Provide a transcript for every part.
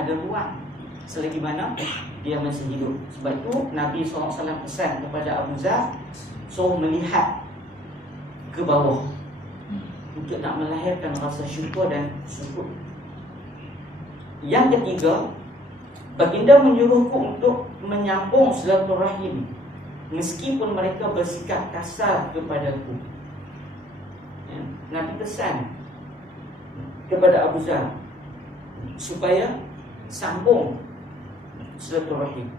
ada ruang selagi mana dia masih hidup. Sebab itu Nabi SAW pesan kepada Abu Zar suruh melihat ke bawah untuk nak melahirkan rasa syukur dan syukur. Yang ketiga, baginda menyuruhku untuk menyambung silaturahim meskipun mereka bersikap kasar kepadaku. Nabi pesan kepada Abu Zar supaya sambung silaturahim.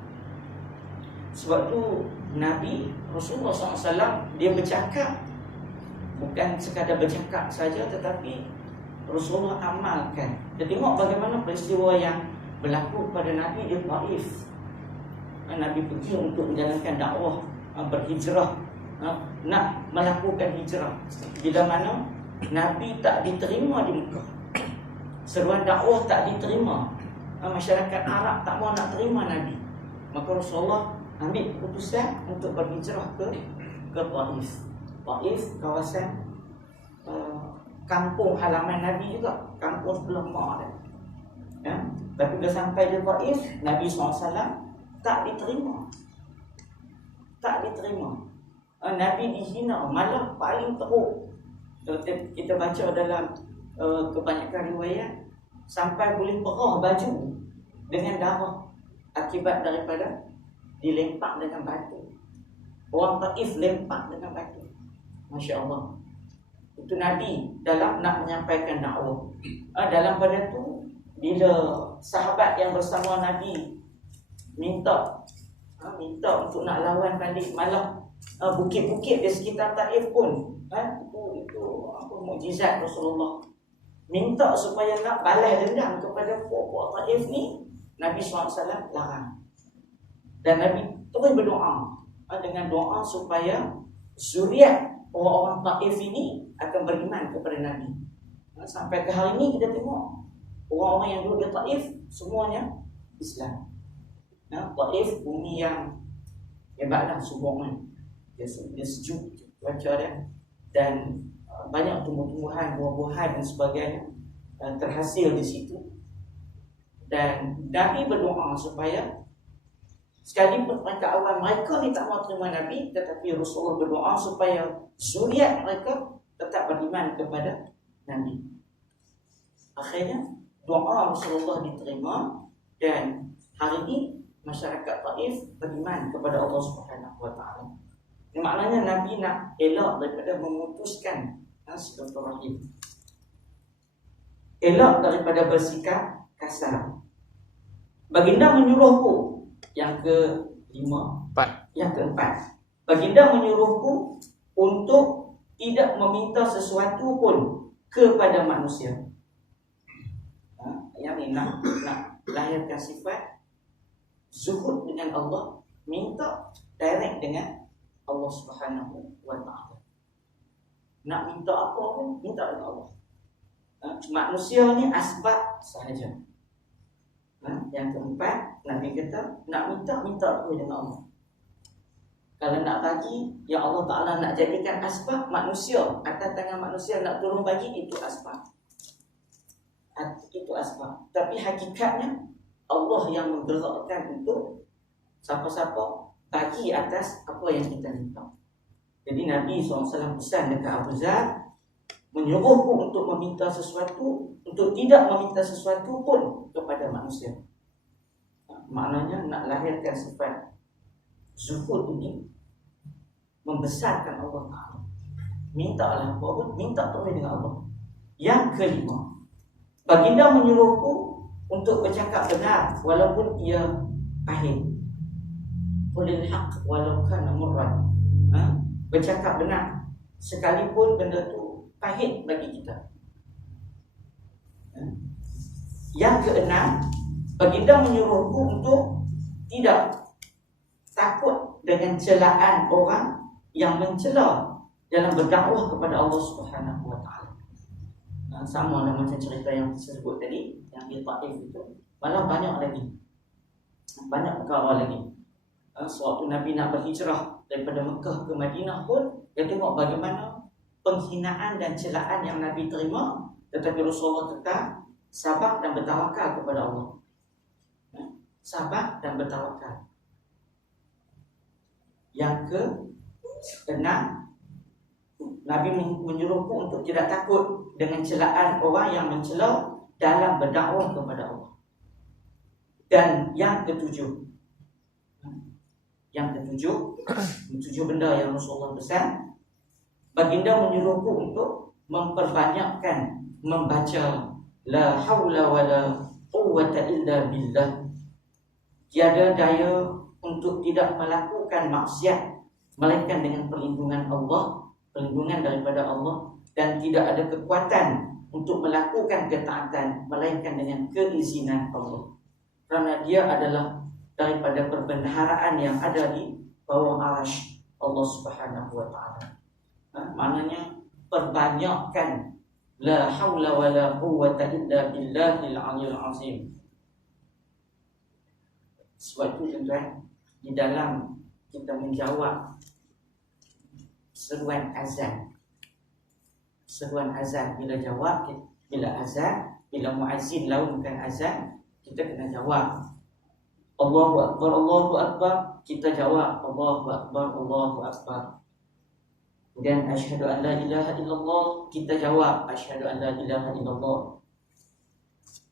Sebab tu Nabi Rasulullah SAW dia bercakap, bukan sekadar bercakap saja, tetapi Rasulullah amalkan. Kita tengok bagaimana peristiwa yang berlaku pada Nabi di Taif. Nabi pergi untuk menjalankan dakwah, berhijrah, nak melakukan hijrah. Bila mana Nabi tak diterima di Mekah, seruan dakwah tak diterima, masyarakat Arab tak mau nak terima Nabi, maka Rasulullah ambil keputusan untuk berhijrah ke Taif. Taif kawasan kampung halaman Nabi juga, kampung sebelah Mak dia. Tapi bila sampai di Taif, Nabi SAW tak diterima. Tak diterima. Nabi dihina, malah paling teruk. Kita baca dalam kebanyakan riwayat, sampai boleh perah baju dengan darah akibat daripada dilempar dengan batu. Orang Taif lempar dengan batu. Masya Allah. Itu Nabi dalam nak menyampaikan dakwah. Dalam pada tu, bila sahabat yang bersama Nabi minta untuk nak lawan balik, malah bukit-bukit di sekitar Taif pun itu mukjizat Rasulullah. Minta supaya nak balas dendam kepada puak-puak Taif ni, Nabi SAW larang. Dan Nabi terus berdoa dengan doa supaya zuriat orang-orang Taif ini akan beriman kepada Nabi. Sampai ke hari ini kita tengok orang-orang yang duduk di Taif semuanya Islam. Taif bumi yang hebatlah, subhanallah. Dia sejuk cuaca dia, dan banyak tumbuh-tumbuhan, buah-buahan dan sebagainya terhasil di situ. Dan Nabi berdoa supaya sekalipun mereka awal mereka ni tak mahu terima Nabi, tetapi Rasulullah berdoa supaya zuriat mereka tetap beriman kepada Nabi. Akhirnya doa Rasulullah diterima, dan hari ini masyarakat Taif beriman kepada Allah Subhanahu Wa Taala. Maknanya Nabi nak elak daripada memutuskan silaturahim, elak daripada bersikap kasar. Baginda menyuruhku, yang keempat, baginda menyuruhku untuk tidak meminta sesuatu pun kepada manusia. Yang ini nak lahirkan sifat zuhud dengan Allah, minta direct dengan Allah Subhanahu Wa Taala. Nak minta apa pun minta dengan Allah. Manusia ni asbab sahaja. Yang keempat, Nabi kata nak minta dengan Allah. Kalau nak bagi, ya Allah Ta'ala nak jadikan asbab manusia, atas tangan manusia nak tolong bagi, itu asbab. Itu asbab. Tapi hakikatnya Allah yang menggerakkan untuk siapa-siapa bagi atas apa yang kita minta. Jadi Nabi SAW pesan dekat Abu Zar, menyuruhku untuk meminta sesuatu, untuk tidak meminta sesuatu pun kepada manusia. Maknanya nak lahirkan sifat zuhud ini, membesarkan Allah Ta'ala. Mintalah apa pun, minta terus dengan Allah. Yang kelima, baginda menyuruhku untuk bercakap benar walaupun ia pahit. Qulil haq walau kana murran. Bercakap benar sekalipun benda tu pahit bagi kita. Yang keenam, baginda menyuruhku untuk tidak takut dengan celaan orang yang mencela dalam berdakwah kepada Allah Subhanahu Wa Taala. Sama dengan macam cerita yang saya sebut tadi, yang di Taif itu, malah banyak lagi, banyak perkara lagi. Sewaktu Nabi nak berhijrah daripada Mekah ke Madinah pun, dia tengok bagaimana penghinaan dan celaan yang Nabi terima, tetapi Rasulullah tetap sabar dan bertawakal kepada Allah. sabar dan bertawakal. Yang keenam, Nabi menyuruhku untuk tidak takut dengan celaan orang yang mencela dalam berdakwah kepada Allah. Dan yang ketujuh, tujuh benda yang Rasulullah pesan, baginda menyuruhku untuk memperbanyakkan membaca la haula wala quwwata illa billah. Tiada daya untuk tidak melakukan maksiat melainkan dengan perlindungan Allah, perlindungan daripada Allah, dan tidak ada kekuatan untuk melakukan ketaatan melainkan dengan keizinan Allah. Kerana dia adalah daripada perbendaharaan yang ada di bawah arasy Allah Subhanahu wa taala. Maknanya perbanyakkan la haula wala quwwata illa billahil aliyil azim. Sebab itu tuan-tuan, di dalam kita menjawab seruan azan bila jawab, bila azan, bila muazzin launkan azan, kita kena jawab Allahu akbar, Allahu akbar, kita jawab Allahu akbar, Allahu akbar. Kemudian asyhadu an la ilaha illallah, kita jawab asyhadu an la ilaha illallah.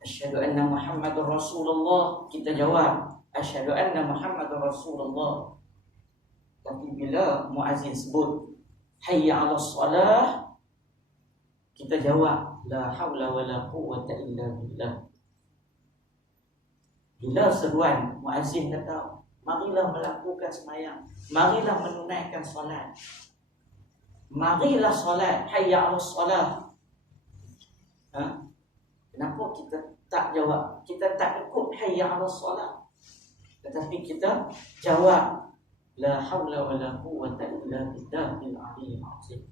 Asyhadu anna Muhammadur Rasulullah, kita jawab asyhadu anna Muhammadur Rasulullah. Tapi bila muazzin sebut hayya 'alas shalah, kita jawab la haula wala quwwata illa billah. Bila seruan muazzin kata marilah melakukan sembahyang, marilah menunaikan solat, marilah solat, hayya 'alas shalah. Kenapa kita tak jawab? Kita tak ikut hayya 'alas shalah, tetapi kita jawab la haula wala quwwata illa billahil aliyil azim.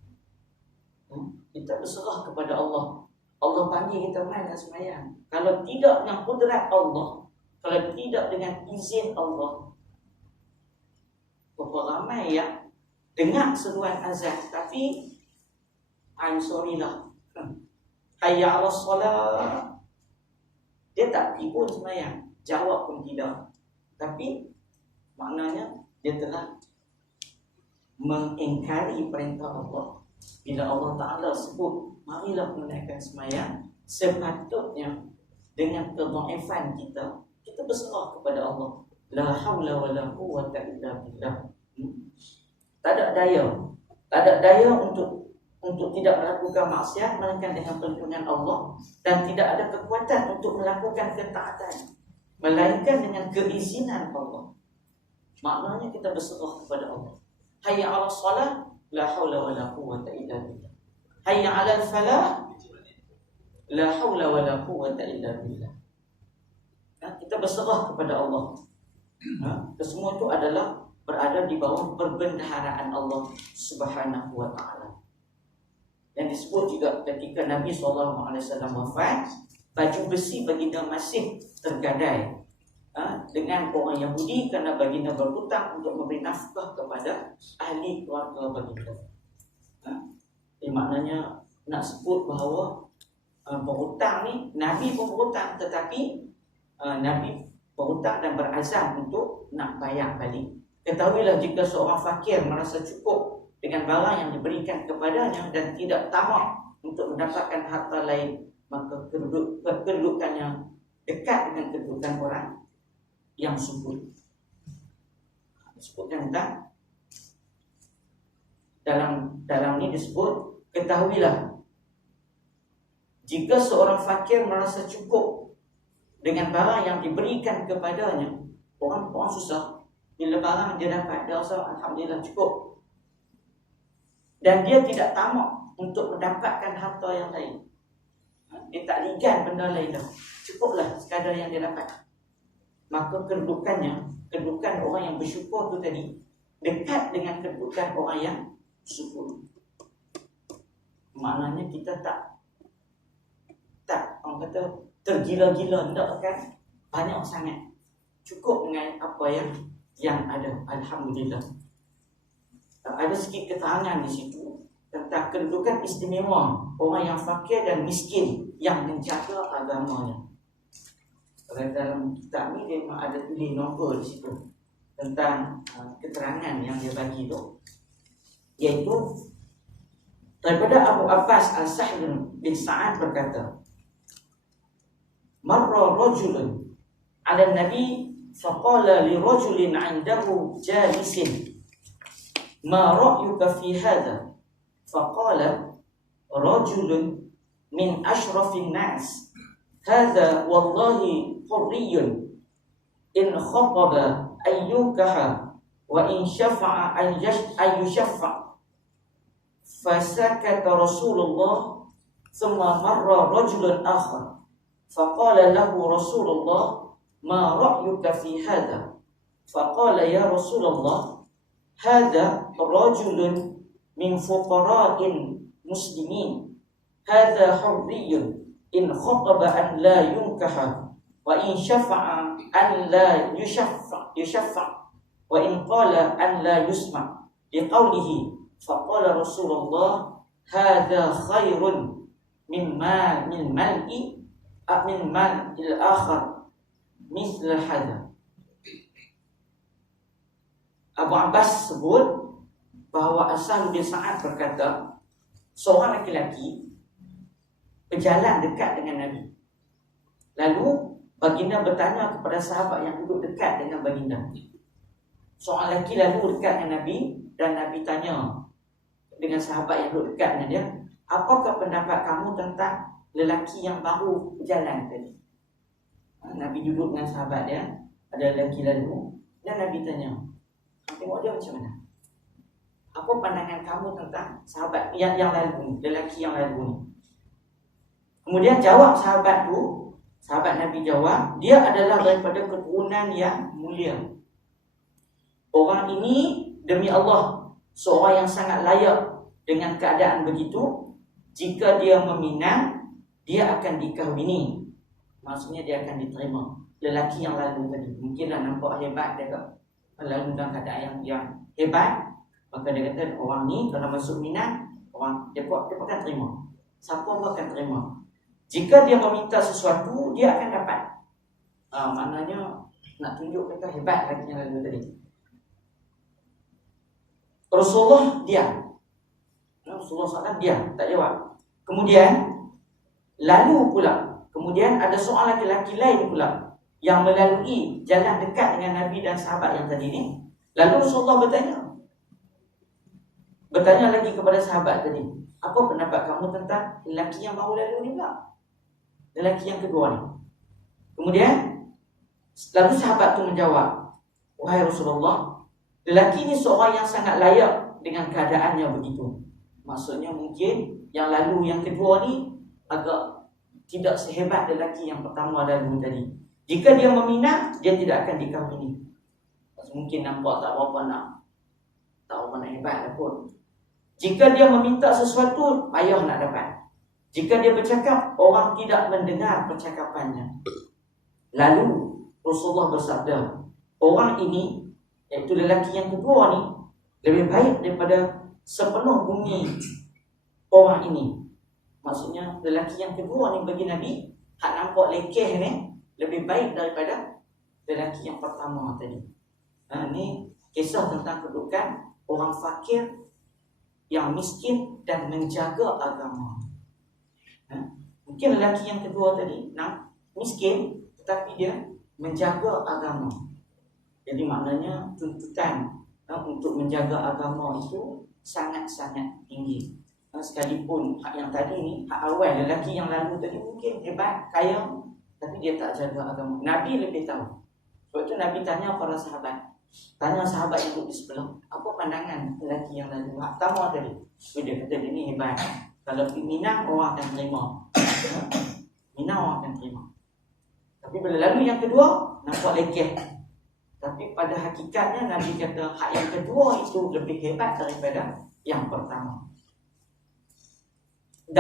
Kita berserah kepada Allah. Allah panggil kita main dan sembahyang. Kalau tidak dengan kudrat Allah, kalau tidak dengan izin Allah, berapa ramai yang dengar seruan azan tapi I'm sorry lah, hayya 'alas shalah, dia tak pergi pun sembahyang, jawab pun tidak. Tapi maknanya dia telah mengingkari perintah Allah. Bila Allah Ta'ala sebut marilah menunaikan sembahyang, sepatutnya dengan kedhaifan kita, kita berserah kepada Allah. La haula wala quwwata illa billah. Tak ada daya untuk tidak melakukan maksiat melainkan dengan perlindungan Allah, dan tidak ada kekuatan untuk melakukan ketaatan melainkan dengan keizinan Allah. Maknanya kita berserah kepada Allah. Hayya 'alas shalah, la haula wala quwwata illa billah. Hayya 'alal falah, la haula wala quwwata illa billah. Kita berserah kepada Allah. Semua itu adalah berada di bawah perbendaharaan Allah Subhanahu wa taala. Yang disebut juga ketika Nabi SAW wafat, baju besi baginda masih tergadai dengan orang Yahudi kerana baginda berhutang untuk memberi nafkah kepada ahli keluarga baginda. Maknanya nak sebut bahawa berhutang ni, Nabi pun berhutang, tetapi Nabi berhutang dan berazam untuk nak bayar balik. Ketahuilah, jika seorang fakir merasa cukup dengan barang yang diberikan kepadanya dan tidak tamak untuk mendapatkan harta lain, maka kedudukannya dekat dengan kedudukan orang yang subur. Disebutkan tentang dalam ni disebut, ketahuilah, jika seorang fakir merasa cukup dengan barang yang diberikan kepadanya, orang susah, bila barang dia dapat, dia rasa alhamdulillah cukup, dan dia tidak tamak untuk mendapatkan harta yang lain. Dia tak ligan benda lain dah, cukuplah sekadar yang dia dapat. Maka kedudukan orang yang bersyukur tu tadi dekat dengan kedudukan orang yang syukur. Maknanya kita tak orang kata tergila-gila, tak kan, banyak sangat, cukup dengan apa yang ada, alhamdulillah. Ada sikit keterangan di situ tentang kedudukan istimewa orang yang fakir dan miskin yang menjaga agamanya. Kalau dalam kitab ni dia memang ada tulis nombor di situ tentang keterangan yang dia bagi tu, iaitu daripada Abu Abbas Al-Sahl bin Sa'ad berkata, marra rajulun 'ala an-nabi faqala li rajulin 'indahu jalisin ma ra'yuka fi hadha faqala rajulun min ashrafin nas hadha wallahi hurriyun in khataba ayyukaha wa in syafa'a ayyushaffa fasakata Rasulullah thumma marra rajulun akhar faqala lahu Rasulullah ma ra'yuka fi hadha faqala ya Rasulullah hadha rajulun min fuqara'in muslimin hadha hurriyun in khataba an la yunkaha wa in syafa'a an la yushaffa wa in qala an la yusma liqaulihi faqala Rasulullah hadha khairun mimma min mal'i min mal'il akhar misla hadha. Abu Abbas sebut bahawa As-Sahl bin Sa'ad berkata, seorang lelaki berjalan dekat dengan Nabi. Lalu baginda bertanya kepada sahabat yang duduk dekat dengan baginda. Seorang lelaki lalu dekat dengan Nabi, dan Nabi tanya dengan sahabat yang duduk dekat dengan dia, apakah pendapat kamu tentang lelaki yang baru berjalan tadi? Nabi duduk dengan sahabat dia, ada lelaki lalu, dan Nabi tanya, tengok dia macam mana? Apa pandangan kamu tentang sahabat yang lalu, lelaki yang lalu ni? Kemudian jawab sahabat tu, sahabat Nabi jawab, dia adalah daripada keturunan yang mulia. Orang ini demi Allah seorang yang sangat layak dengan keadaan begitu. Jika dia meminang, dia akan dikahwini. Maksudnya dia akan diterima. Lelaki yang lalu tadi mungkinlah nampak hebat dia tak? Lalu dalam keadaan yang hebat, maka dia kata orang ni kalau masuk minang, orang dia akan terima. Siapa pun akan terima. Jika dia meminta sesuatu, dia akan dapat. Maknanya nak tunjuk kata hebat lagi yang lalu tadi. Rasulullah diam. Rasulullah SAW diam, tak jawab. Kemudian Kemudian ada seorang lelaki lain pula yang melalui jalan dekat dengan Nabi dan sahabat yang tadi ni. Lalu Rasulullah bertanya lagi kepada sahabat tadi, apa pendapat kamu tentang lelaki yang baru lalu ni pula? Lelaki yang kedua ni. Kemudian lalu sahabat tu menjawab, wahai Rasulullah, lelaki ni seorang yang sangat layak dengan keadaannya begitu. Maksudnya mungkin yang lalu yang kedua ni agak tidak sehebat lelaki yang pertama lalu tadi. Jika dia meminang, dia tidak akan dikahwini. Mungkin nampak tak berapa nak hebat pun. Jika dia meminta sesuatu, payah nak dapat. Jika dia bercakap, orang tidak mendengar percakapannya. Lalu Rasulullah bersabda, orang ini, iaitu lelaki yang kedua ni, lebih baik daripada sepenuh bumi orang ini. Maksudnya lelaki yang kedua ni bagi Nabi, hak nampak lekeh ni, lebih baik daripada lelaki yang pertama tadi. Ini kisah tentang kedudukan orang fakir yang miskin dan menjaga agama. Mungkin lelaki yang kedua tadi miskin, tetapi dia menjaga agama. Jadi maknanya tuntutan untuk menjaga agama itu sangat-sangat tinggi. Sekalipun hak yang tadi ni, hak awal lelaki yang lalu tadi mungkin hebat, kaya, tapi dia tak jaga agama. Nabi lebih tahu. Sebab itu Nabi tanya para sahabat, tanya sahabat yang duduk di sebelah, apa pandangan lelaki yang lalu? Hak pertama tadi, dia kata dia ni hebat. Kalau minang, orang akan terima. Minang, orang akan terima. Tapi bila lalu yang kedua, nampak lekeh. Tapi pada hakikatnya Nabi kata hak yang kedua itu lebih hebat daripada yang pertama.